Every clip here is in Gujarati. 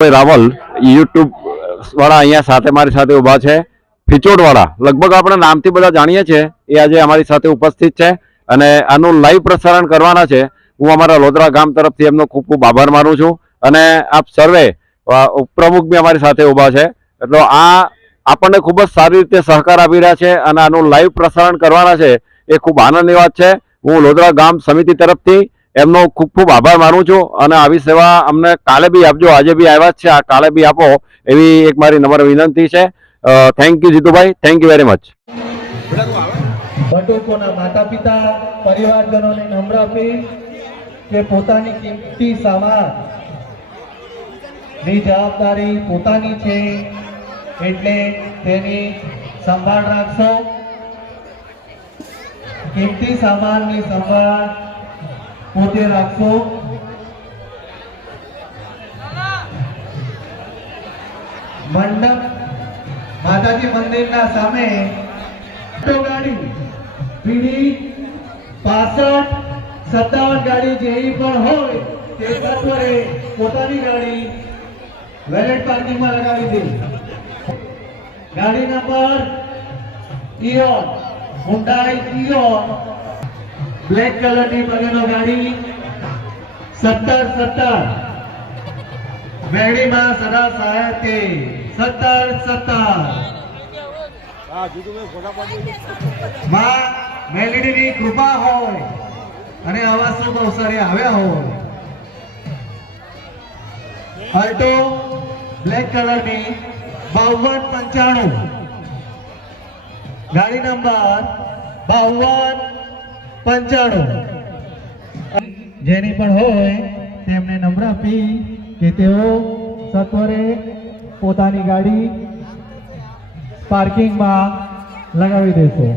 રાવલ યુટ્યુબ વાળા અહીંયા સાથે મારી સાથે ઊભા છે. ફિચોડ વાળા લગભગ આપણે નામથી બધા જાણીએ છીએ. એ આજે અમારી સાથે ઉપસ્થિત છે અને આનું લાઈવ પ્રસારણ કરવાના છે. હું અમારા લોધરા ગામ તરફથી એમનો ખૂબ ખૂબ આભાર માનું છું. અને આપ સર્વે ઉપપ્રમુખ બી અમારી સાથે ઊભા છે. એટલે આ આપણને ખૂબ જ સારી રીતે સહકાર આપી રહ્યા છે અને આનું લાઈવ પ્રસારણ કરવાના છે. એ ખૂબ આનંદની વાત છે. હું લોધરા ગામ સમિતિ તરફથી એમનો ખૂબ ખૂબ આભાર માનું છું અને આવી સેવા અમને કાલે બી આપજો. આજે બી આવ્યા જ છે, આ કાલે બી આપો એવી એક મારી નમ્ર વિનંતી છે. Thank you Jitubhai, thank you very much. બટુકોના માતા પિતા પરિવારજનોને નમ્ર અપીલ કે પોતાની કિંમતી સામાનની જવાબદારી પોતાની છે, એટલે તેની સંભાળ રાખશો. કિંમતી સામાનની સંભાળ પોતે રાખશો. મંડપ માતાજી મંદિરના સામે ગાડી પીડી 65-57 ગાડી જેવી પણ હોય તે સત્વરે પોતાની ગાડી વેલેટ પાર્કિંગમાં લગાવી દે. ગાડી નંબર ઇયોન હુન્ડાઈ ઇયોન બ્લેક કલરની બનેલો ગાડી 17-17 મેળીમાં સદા સહાય તે 17-17 માં મેલેડીની કૃપા હોય અને આવા શુભ અવસરે આવ્યા હોય. અલ્ટો બ્લેક કલરની 52-95 ગાડી નંબર 52-95 જેની પણ હોય તેમને નમ્ર આપી કે તેઓ સત્વરે પોતાની ગાડી પાર્કિંગમાં લગાવી દેશો.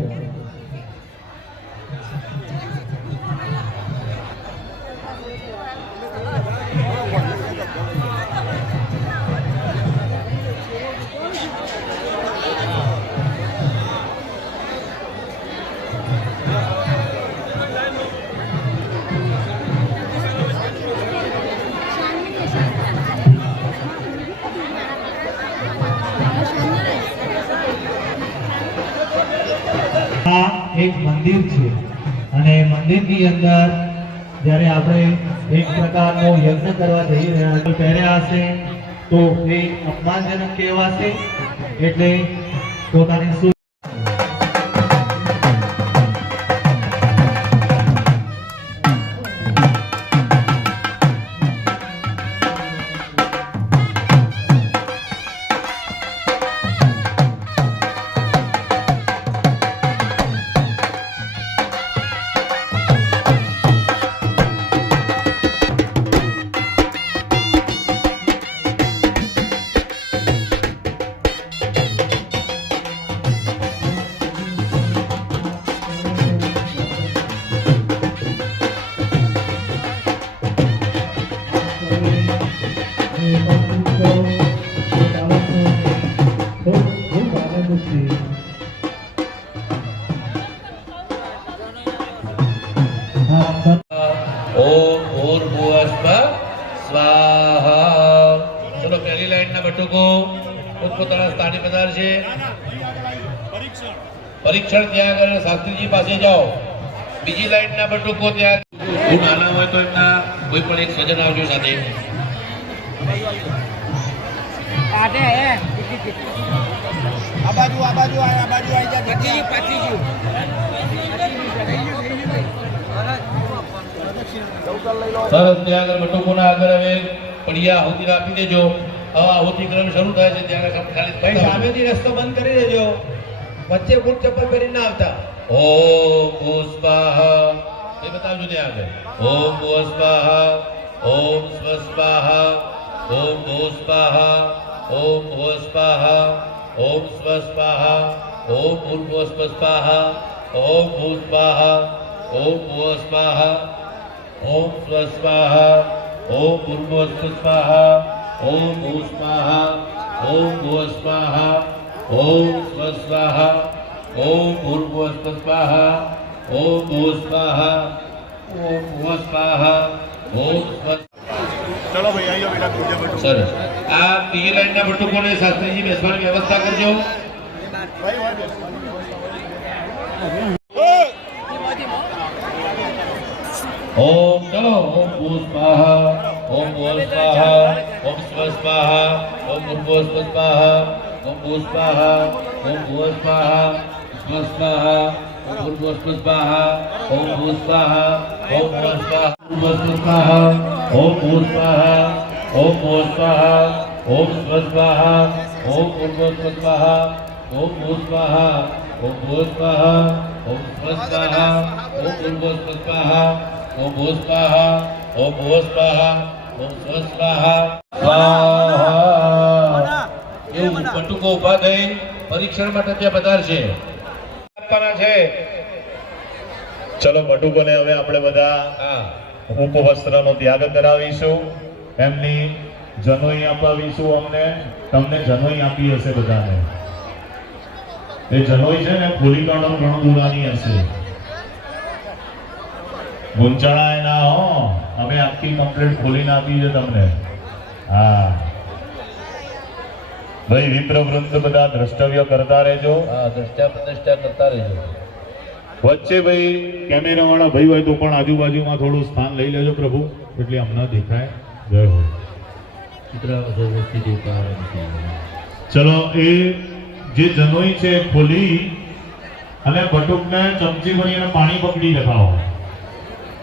એક મંદિર છે અને મંદિરની અંદર જ્યારે આપણે એક પ્રકારનો યજ્ઞ કરવા જઈ રહ્યા છીએ, પહેર્યા હશે તો એ અપમાનજનક કહેવાશે. એટલે પોતાની ओम भूर्भुवस्सुः स्वाहा. चलो पहली लाइन ना बटुको પોતપોતાના સ્થાને પધારશે. પરીક્ષણ ત્યાં આગળ શાસ્ત્રીજી પાસે જાઓ. બીજી લાઈન ના બટુકો ત્યાં નાના હોય તો એમના કોઈ પણ એક સજન આવજો સાથે. આ બાજુ આવી જા. પાછી ગયું. સરસ. ત્યાં આગળ બટુકોના આગળ હવે પડિયા આહુતિ આપી દેજો. હવે આહુતિ ક્રમ શરૂ થાય છે ત્યારે ખાલી ભાઈ સામેથી રસ્તો બંધ કરી દેજો. વચ્ચે બૂટ ચપ્પલ પહેરી ના આવતા. ઓમ ભૂ સ્વાહા એ બતાવજો ત્યાં આગળ. ઓમ ભૂ સ્વાહા, ઓમ સ્વ સ્વાહા, ઓમ ભૂ સ્વાહા, ઓમ ભૂ સ્વાહા, ઓમ સ્વ સ્વાહા, ઓમ ભૂર્ભુવઃ સ્વાહા, ઓમ ભૂ સ્વાહા, ઓમ ભૂ સ્વાહા, ઓમ સ્વ સ્વાહા, ઓમ ભૂર્ભુવઃ સ્વાહા, ઓમ ભૂ સ્વાહા, ઓમ ભૂ સ્વાહા, ઓમ સ્વ સ્વાહા, ઓમ ભૂર્ભુવઃ સ્વાહા, ઓમ ભૂ સ્વાહા, ઓમ ભૂ સ્વાહા, ઓમ સ્વ. चलो भैया, સરસ. આ ત્રીજી લાઈનના બટુકોને શાસ્ત્રીજી બેસવાની વ્યવસ્થા કરજો. ઓમ ચલો ઓમ ભૂ સ્વાહા ઓમ ભૂ સ્વાહા ઓમ સ્વ સ્વાહા ઓમ ભૂર્ભુવ સ્વ સ્વાહા ઓમ ભૂ સ્વાહા ઓમ ભૂવ સ્વાહા સ્વ સ્વાહા ઓમ ભૂર્ભુવ સ્વ સ્વાહા ઓમ ભૂ સ્વાહા ઓમ ભૂવ સ્વાહા ભૂર્ભુવ સ્વ સ્વાહા ઓમ ભૂ સ્વાહા ઓમ ભૂવ સ્વાહા ઓમ સ્વ સ્વાહા ઓમ ભૂર્ભુવ સ્વ સ્વાહા ઓમ ભૂ સ્વાહા ઓમ ભૂવ સ્વાહા ઓમ સ્વ સ્વાહા ઓમ ભૂર્ભુવ સ્વ સ્વાહા ઓમ ભૂ સ્વાહા ઓમ ભૂવ સ્વાહા ઓમ સ્વ સ્વાહા સ્વાહા. એવું બટુકો ઊભા થઈ પરીક્ષણ માટે ત્યાં પધારશે. આપવાના છે. ચલો બટુકોને હવે આપણે બધા હા ઉપવસ્ત્રનો ત્યાગ કરાવીશું, એમની જનોઈ અપાવીશું. તમને જનોઈ આપી હશે બધાને. એ જનોઈ છે ને ખોલી કાઢો રણગુરાની હશે, ગુંચાળાએ ના હો. અમે આખી કમ્પ્લીટ ખોલીને આપી છે તમને. હા ભાઈ, વિપ્ર વૃંદ બધા દ્રષ્ટવ્ય કરતા રહેજો. હા દ્રષ્ટા પ્રતિષ્ઠા કરતા રહેજો. વચ્ચે ભાઈ કેમેરા વાળા ભાઈ હોય તો પણ આજુબાજુમાં થોડું સ્થાન લઈ લેજો પ્રભુ, એટલે હમણાં દેખાય. જય હો. ચલો એ જે જનોઈ છે ખોલી અને બટુકને ચમચી ભરીને પાણી પકડી રખાવો.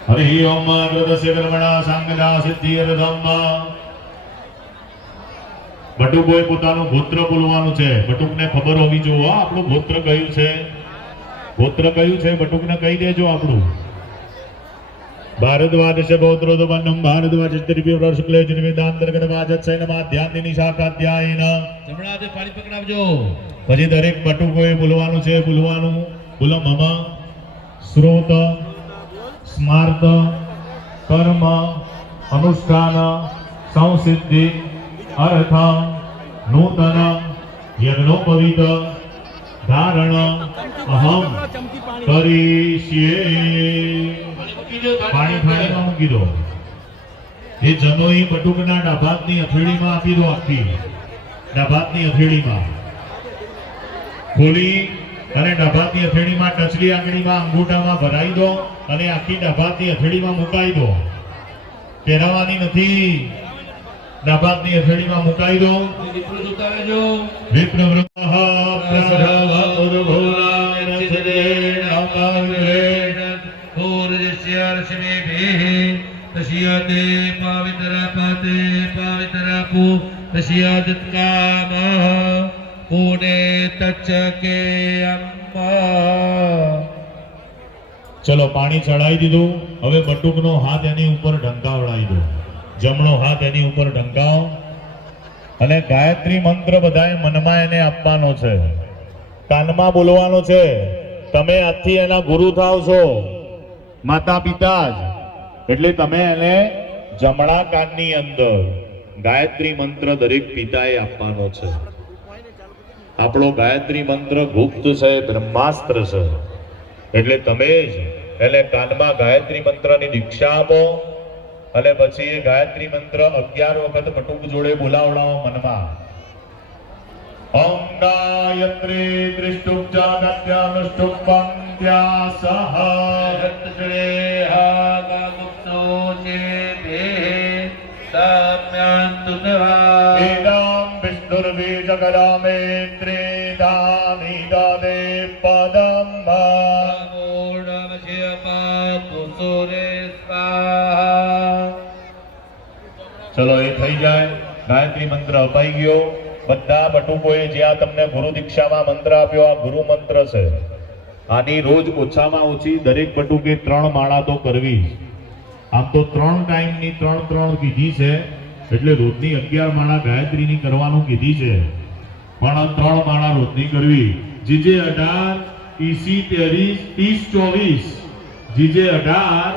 હરિ ઓમ અગ્રદસ્ય કર્મણા સાંગદા સિદ્ધિર્ધમ. બટુકોએ પોતાનું ગોત્ર બોલવાનું છે. બટુકને ખબર હોવી જોઈએ આપણું ગોત્ર કયું છે. ગોત્ર કયું છે બટુકને કહી દેજો આપણું. ભારદ્વાજ છે ગોત્રોદવન્નમ ભારદ્વાજ ત્રિવ્ય શુક્લે જન્મેદાંતર્ગતવાજત્સૈન માધ્યાંતિની શાખાધ્યાયન. જમણા હાથે પાણી પકડાવજો. પછી દરેક બટુકોએ બોલવાનું છે. બોલવાનું બોલો. મમ શ્રોત સ્માર્ત કર્મ અનુષ્ઠાન સંસિદ્ધિ અર્થ નૂતન યજ્ઞોપવિત ધારણ અહમ કરીષ્યે. પાણી થાળીમાં મૂકી દો. એ જનોઈ બટુકના ડાભાતની અથેળીમાં આપી દો. આખી ડાભાતની અથેળીમાં ખોલી અને ડાભાતની અથેળીમાં ટચલી આંગળીમાં અંગૂઠામાં ભરાઈ દો અને આખી ડાભાતની અથેળીમાં મુકાઈ દો. પહેરાવાની નથી, ડાભાતની અથેળીમાં મુકાઈ દો. વિપ્ર જોતા રહેજો. વિપ્ર વૃંદઃ પ્રભવોરાય ચિદેન અમગ્રેણ પૂર્જસ્ય રશ્મિભિઃ તસ્યતે પવિત્રપતે પવિત્રપુ તસ્યદત્કામઃ પુને તચ્ચકે અમ્મા. ચલો પાણી ચડાવી દીધું. હવે બટુકનો હાથ એની ઉપર ઢંકાવડાવી દો. જમણો હાથ એની ઉપર ઢંકાવ અને ગાયત્રી મંત્ર બધાએ મનમાં એને આપવાનો છે, કાનમાં બોલવાનો છે. તમે આજથી એના ગુરુ થાવ છો, માતા પિતા જ, એટલે તમે એને જમણા કાનની અંદર ગાયત્રી મંત્ર દરેક પિતાએ આપવાનો છે. આપણો ગાયત્રી મંત્ર ગુપ્ત છે, બ્રહ્માસ્ત્ર છે, એટલે તમે જ એને કાનમાં ગાયત્રી મંત્રની દીક્ષા આપો અને પછી એ ગાયત્રી મંત્ર 11 વખત બટુક જોડે બોલાવડાવો મનમાં. ઓમ ગાયત્રી ત્રિષ્ટુપ જાગત્યાનુષ્ટુપ પંત્યા સહ રત્શ્રેહા ગાગુપ્તો ચેતે સામ્યાન્તુ તવા એદમ વિષ્ણુર્બીજકરામેત્રીદાની દદે પદમ. ચલો એ થઈ જાય. ગાયત્રી મંત્ર અપાઈ ગયો. બધા બટુકોએ જ્યાં તમને ગુરુ દીક્ષામાં મંત્ર આપ્યો, આ ગુરુ મંત્ર છે. આની રોજ ઓછામાં ઓછી દરેક બટુકે 3 માળા તો કરવી. આમ તો 3 ટાઈમની 3 કીધી છે, એટલે રોજની 11 માળા ગાયત્રીની કરવાનું કીધી છે, પણ 3 માળા રોજની કરવી. GJ 18 EC 30 24 GJ 18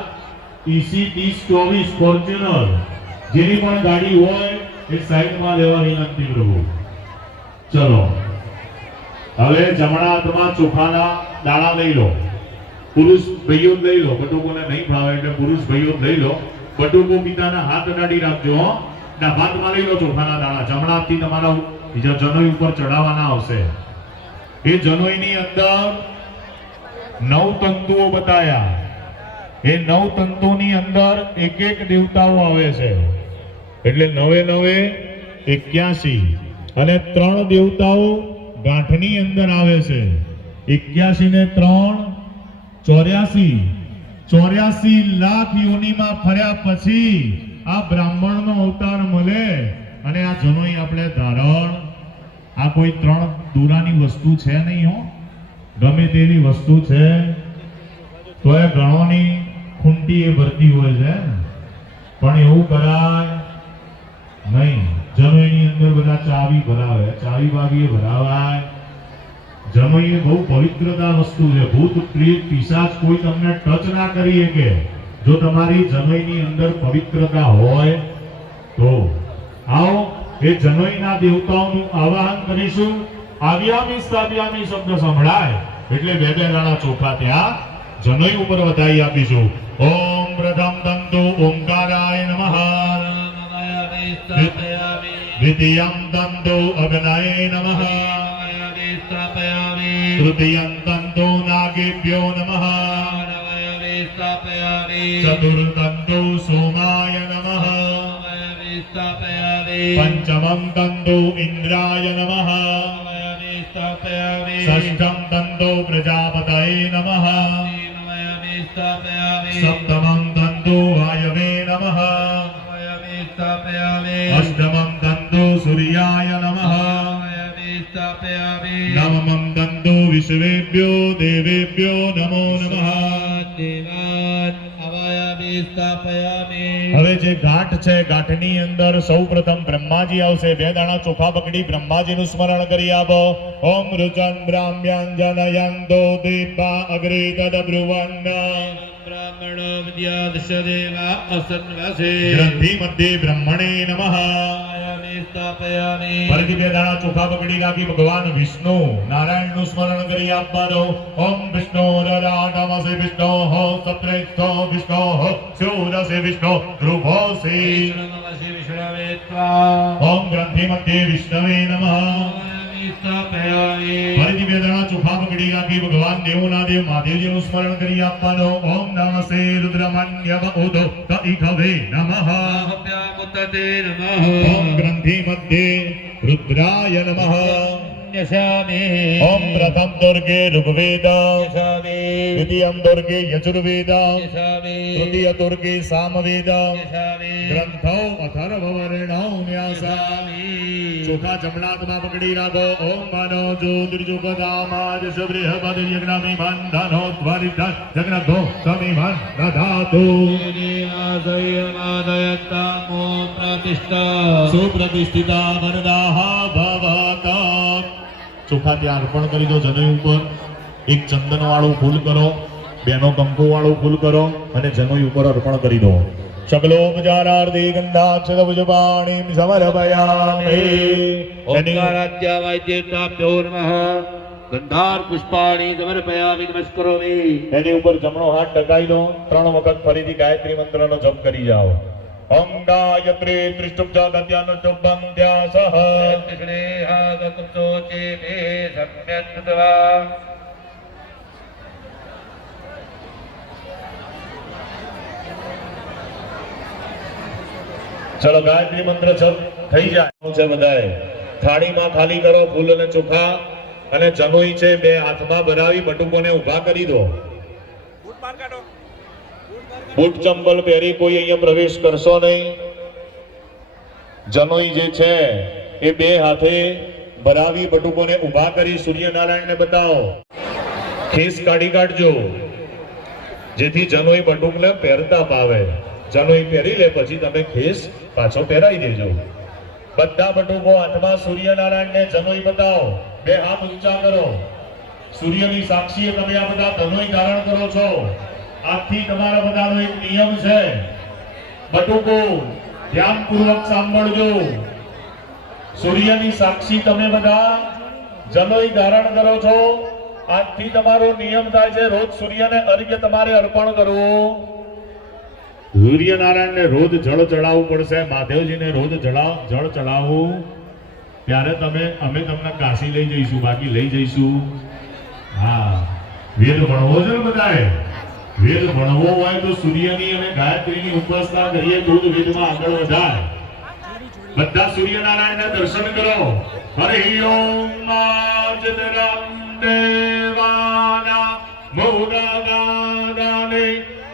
EC 30 24 Fortuner જેની પણ ગાડી હોય એ સાઈડમાં લેવા વિનંતી પ્રભુ. ચલો હવે જમણા હાથમાં ચોખાના દાણા લઈ લો. પુરુષ ભાઈઓ લઈ લો, બટુકોને નહીં ભાવે એટલે પુરુષ ભાઈઓ લઈ લો. બટુકો પિતાના હાથ અડાડી રાખજો. ભાતમાં લઈ લો ચોખાના દાણા, જમણા હાથથી તમારા જનોઈ ઉપર ચડાવવાના આવશે. એ જનોઈની અંદર 9 તંતુઓ બતાયા. એ 9 તંતુની અંદર એક એક દેવતાઓ આવે છે, એટલે 9 9 81. અને 3 દેવતાઓ ગાંઠની અંદર આવે છે. 81 ને 3 84. 84 લાખ યોનિમાં ફર્યા પછી આ બ્રાહ્મણનો અવતાર મળે અને આ જનોઈ આપણે ધારણ. આ કોઈ 3 દુરાની વસ્તુ છે નહીં હો, ગમે તેવી વસ્તુ છે તો એ ગણોની ખૂંટી એ ભરતી હોય છે, પણ એવું કરાય નહીં. જનોઈની અંદર બધા ચાવી ભરાવે, ચાવી બાવી ભરાવાય. જનોઈ એ બહુ પવિત્રતા વસ્તુ છે. ભૂત પ્રેત પિશાચ કોઈ તમને ટચ ના કરી શકે જો તમારી જનોઈની અંદર પવિત્રતા હોય તો. આવો એ જનોઈના દેવતાઓનું આવાહન કરીશું. આવ્યામી સ્થાપ્યામી શબ્દ સંભળાય એટલે 2 દાણા ચોખા ત્યાં જનોઈ ઉપર વધાઈ આપીશું. ઓમ પ્રથમ તંતુ ઓમકારાય નમઃ. દ્વિતીયમ તંતુ અગ્નये નમઃ. તૃતીયમ તંતુ નાગેભ્યો નમઃ. ચતુર્તંતુ સોમાય નમઃ. પંચમમ તંતુ ઇન્દ્રાય નમઃ. ષષ્ઠમ તંતુ પ્રજાપતये નમઃ. સપ્તમમ તંતુ વાયવે નમઃ. અષ્ટમમ તંતુ સૂર્યાય નમઃ. નવમમ તંતુ વિશ્વેભ્યો દેવેભ્યો નમો નમઃ. હવે જે ગાંઠ છે, ગાંઠની અંદર સૌપ્રથમ બ્રહ્માજી આવશે. 2 દાણા ચોખા પકડી બ્રહ્માજીનું સ્મરણ કરી આપો. ઓમ રુચન બ્રાહ્મ્યંજનયંતો દીપા અગ્રે તદબ્રુવન્ન. બ્રાહ્મણો વિદ્યાદશ દેવા અસન્વસે. ગ્રંથિ મધ્યે બ્રહ્મણે નમઃ. સ્થાપયામિ. ફરીથી 2 દાણા ચોખા પકડી રાખી ભગવાન વિષ્ણુ નારાયણનું સ્મરણ કરી આપવાનું. ઓમ વિષ્ણુ રરાટમસે વિષ્ણુ સત્રેષ્ઠો વિષ્ણુ શૂરસે વિષ્ણુ ધ્રુવોસે. ઓમ ગ્રંથિ મધ્યે વિષ્ણવે નમઃ. ફરીથી 2 દાણા ચોખા પકડી રાખી ભગવાન દેવોના દેવ મહાદેવજીનું સ્મરણ કરી આપવાનું. ઓમ નમસે રુદ્રમન્યવ ઉદો તઈખવે નમઃ. ઓમ ગ્રંથિ મધ્યે રુદ્રાય નમઃ. ઓમ પ્રથમ દુર્ગે ઋગ્વેદ. દ્વિતીયમ દુર્ગે યજુર્વેદ. તૃતીય દુર્ગે સામવેદ. ગ્રંથો અથર્વવર્ણો ન્યાસા. ચોખા જમણા હાથમાં પકડી રાખો. ઓમ મનો જ્યોતિર્જુગદામાજ બૃહદ યજ્ઞામિ બંધનો ત્વરિત જગ્નગો સમિમન દધાતુ. સુપ્રતિષ્ઠિતા વરદાહ ભવત. ચોખા ત્યાં અર્પણ કરી દો જનોઈ ઉપર. એક ચંદન વાળું ફૂલ કરો, 2 કંકુ વાળું ફૂલ કરો અને જનોઈ ઉપર અર્પણ કરી દો. શકલોપચારાર્થી ગંધાક્ષતભુજપાણીમ સમર્પયામિ. ઓમકારાદ્યાવાદ્યેતાભ્યો નમઃ. ગંધાર પુષ્પાણી સમર્પયામિ નમસ્કરોમિ. એની ઉપર જમણો હાથ ટકાઈ દો. 3 વખત ફરીથી ગાયત્રી મંત્રનો જપ કરી જાઓ. ઓમ ગાયત્રી ત્રિષ્ટુપ્જાગત્યાનુષ્ટુભં ધ્યાસઃ. ચલો ગાયત્રી મંત્ર જપ થઈ જાય છે. બધાએ થાળીમાં ખાલી કરો ફૂલ અને ચોખા અને જનોઈ છે 2 હાથમાં બનાવી બટુકોને ઊભા કરી દો. બૂટ ચંપલ પહેરી કોઈ અહીંયા પ્રવેશ કરશો નહીં. જનોઈ જે છે એ 2 હાથે ભરાવી બટુકોને ઊભા કરી સૂર્યનારાયણને બતાવો. ખેસ કાઢી કાઢજો જેથી જનોઈ બટુકને પહેરતા પાવે. જનોઈ પહેરી લે પછી તમે ખેસ પાછો પહેરાવી દેજો. બધા બટુકો હાથમાં સૂર્યનારાયણને જનોઈ બતાવો. 2 હાથ ઊંચા કરો. સૂર્યની સાક્ષીએ તમે આ બધા જનોઈ ધારણ કરો છો. આજથી તમારા બધાનો એક નિયમ છે. બટુકો ધ્યાનપૂર્વક સાંભળજો. સૂર્યની સાક્ષી તમે બધા જનોઈ ધારણ કરો છો. આજથી તમારો નિયમ થાય છે રોજ સૂર્યને અર્ઘ્ય તમારે અર્પણ કરવું. સૂર્યનારાયણને રોજ જળ ચડાવવું પડશે, મહાદેવજીને રોજ જળ ચડાવવું. ત્યારે અમે તમને કાશી લઈ જઈશું, બાકી લઈ જઈશું. હા, વેદ ભણવો છે ને બધાએ. વેદ ભણવો હોય તો સૂર્યની અને ગાયત્રીની ઉપાસના કરીએ તો જ વેદમાં આગળ વધાય. બધા સૂર્યનારાયણને દર્શન કરો. હરિ ઓમ આજતરમ દેવાના મૌરાદાને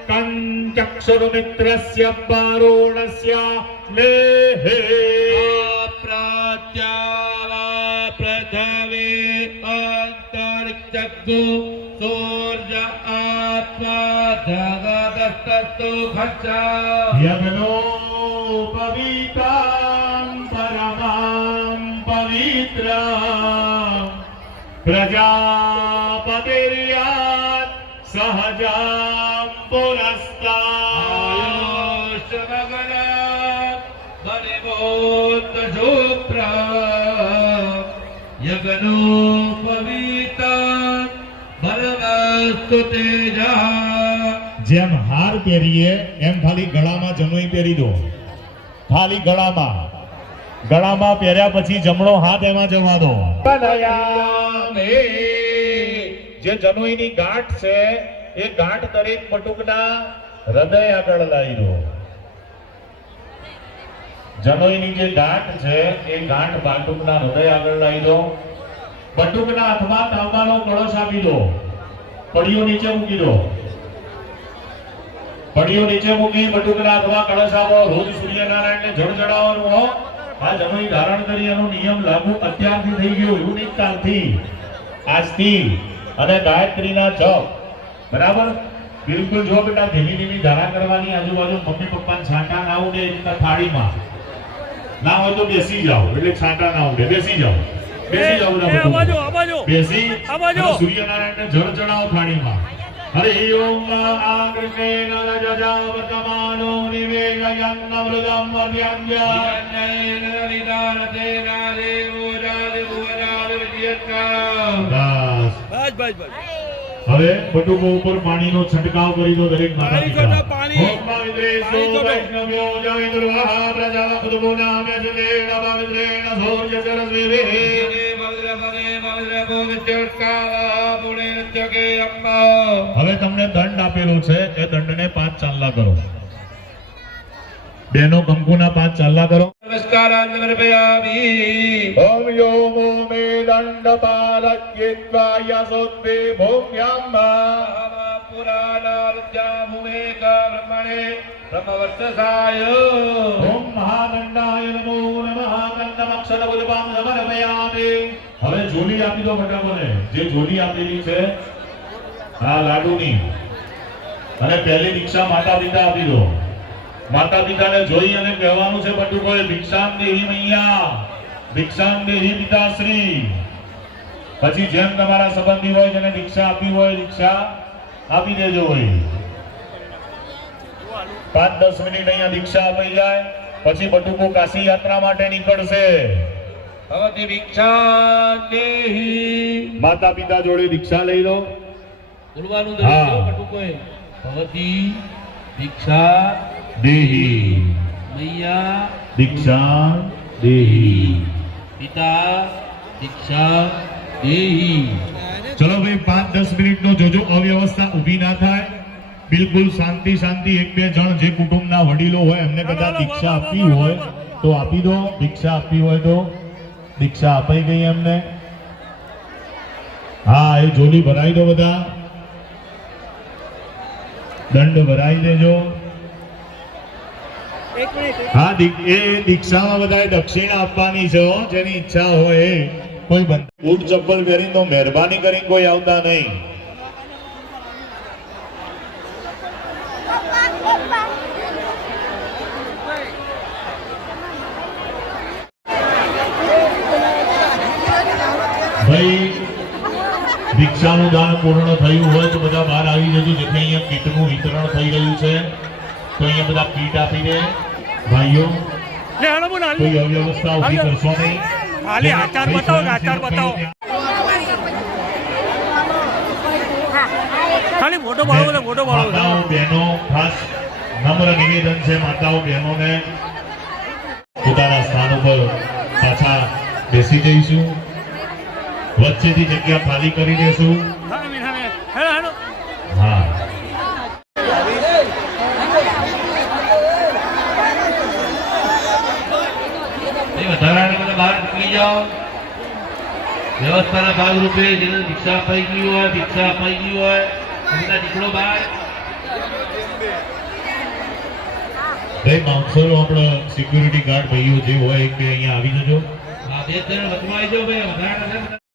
કંચક્ષર મિત્રસ્ય પારોણસ્ય મેહે પ્રાત્યાવા પ્રથમે અંતરિક્ષગુ સૂર્ય આત્મા જગદસ્તસ્તુ ખચ્ચા યજ્ઞો પવિત્રાં પરમાં પવિત્રાં પ્રજાપતિર્યાત સહજાં પુરસ્તાત યજ્ઞો પવિતા ભરવસ્તુ તેજા. જેમ હાર પહેરીએ એમ ખાલી ગળામાં જનોઈ પહેરી દો. ખાલી ગળામાં પહેર્યા પછી જમણો હાથ એમાં જવા દો. જે જનોઈની ગાંઠ છે એ ગાંઠ દરેક બટુકના હૃદય આગળ લાવી દો. જનોઈની જે ગાંઠ છે એ ગાંઠ બટુકના હૃદય આગળ લાવી દો. બટુકના હાથમાં તાંબાનો કળશ આપી દો. પડીઓ નીચે મૂકી દો. પડીઓ નીચે મૂકી બટુકના હાથમાં કળશ આપો. રોજ સૂર્યનારાયણને જળ ચડાવવાનું હો. આ જનોઈ ધારણ કરી એનો નિયમ લાગુ અત્યારથી થઈ ગયો, એવું નહીં કાલથી, આજથી. અને ગાયત્રીના જપ બરાબર બિલકુલ. જો બેટા ધીમી ધીમી ધારા કરવાની. આજુબાજુ મમ્મી પપ્પાને છાંટા ના ઉડે એ રીતના થાળીમાં ના હોય તો બેસી જાઓ, એટલે છાંટા ના ઉડે. બેસી જાઓ, બેસી જાઓ બધા બેસી. સૂર્યનારાયણને જળ ચડાવો થાળીમાં. હરિ ઓમ આગ્રહેણ જજાવતમાનો નિવેદયન્ન મૃદમ મધ્યંજ્ય બસ. હવે બટુકો ઉપર પાણીનો છંટકાવ કરી દો દરેક માતા પિતા. ઓમ પવિત્રેષુ વૈષ્ણવ્યો જય દુર્વા પ્રજાપતિર્ગુણા મેજલેન પવિત્રેણ સૂર્ય સરસ્વતી હવે તમને દંડ આપેલો છે એ દંડને 5 ચાંદલા કરો. બેનો કંકુના 5 ચાંદલા કરો. ઓમ યોમો મે દંડ પાલયિત્વા યસોદ્વે ભોગ્યમ્મા પુરાણાર્જા ભૂમેક બ્રહ્મણે બ્રહ્મવર્ચસાય. ઓમ મહાદંડાય નમો નમઃ. દંડમક્ષરબુદ્ધં સમર્પયામિ. હવે જોડી આપી દો ફટાફટ. જે જોડી આપેલી છે આ લાડુની, અને પહેલી દીક્ષા માતા પિતા આપી દો. માતા પિતાને જોઈ અને કહેવાનું છે બટુકોએ ભિક્ષામ દેહી મૈયા, ભિક્ષામ દેહી પિતાશ્રી. પછી જેમ તમારા સંબંધી હોય જેને દીક્ષા આપી હોય દીક્ષા આપી દેજો. હોય 5-10 મિનિટ અહીંયા દીક્ષા અપાઈ જાય પછી બટુકો કાશી યાત્રા માટે નીકળશે. ભવતી ભિક્ષા દેહી. માતા પિતા જોડે દીક્ષા લઈ લો. બોલવાનું હા. દરેક બટુકોએ ભવતી ભિક્ષા દેહી મૈયા દીક્ષા દેહી. પિતા દીક્ષા દેહી. ચલો ભાઈ 5-10 મિનિટનો જોજો અવ્યવસ્થા ઊભી ના થાય. બિલકુલ શાંતિ શાંતિ. 1-2 જણ જે કુટુંબના વડીલો હોય એમને કદાચ દીક્ષા આપવી હોય તો આપી દો. દીક્ષા આપવી હોય તો દીક્ષા અપાઈ ગઈ એમને. હા, એ જોડી ભરાઈ દો. બધા દંડ ભરાઈ દેજો. હા, એ દીક્ષામાં બધાએ દક્ષિણા આપવાની છે હો. જેની ઈચ્છા હોય એ. કોઈ બૂટ ચપ્પલ પહેરીને તો મહેરબાની કરીને કોઈ આવતા નહીં. ભાઈ દીક્ષાનું દાન પૂર્ણ થયું હોય તો બધા બહાર આવી જજો. જેથી અહીંયા કીટનું વિતરણ થઈ રહ્યું છે તો અહીંયા બધા કીટ આપી દે ભાઈઓ. કોઈ અવ્યવસ્થા ઊભી કરશો નહીં. આચાર બતાવો. ખાલી ફોટો પાડો. માતાઓ, બહેનો ખાસ નમ્ર નિવેદન છે માતાઓ બહેનોને પોતાના સ્થાન ઉપર પાછા બેસી જઈશું. વચ્ચેથી જગ્યા ખાલી કરી દેશું. હા એ વધારાને બધા બહાર નીકળી જાઓ. વ્યવસ્થાના ભાગરૂપે જેને ભિક્ષા અપાઈ ગઈ હોય એ બધા નીકળો બહાર. ભાઈ બાઉન્સરો આપણે સિક્યુરિટી ગાર્ડ ભાઈઓ જે હોય કે અહીંયા આવી જજો. હા, બે જણ વચમાં આવી જાઓ ભાઈ, વધારાના છે.